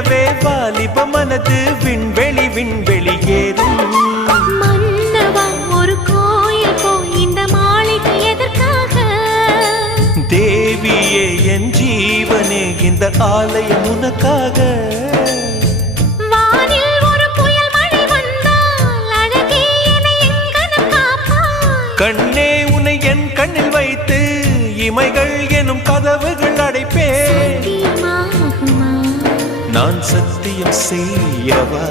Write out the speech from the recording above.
எனவே வாலிப மனது விண்வெளி விண்வெளி ஏறும். மன்னவா ஒரு கோயில் போய் இந்த மாளிகை எதற்காக? தேவியே என் ஜீவனே இந்த ஆலயம் உனக்காக. வானில் ஒரு புயல் மழை வந்தால் அழகே என்னை எங்கனம் காப்பாய். கண்ணே உன்னை என் கண்ணில் வைத்து இமைகள் எனும் கதவுகள் அடைப்பேன். சத்தியமாகுமா? நான் சத்தியம் செய்யவா?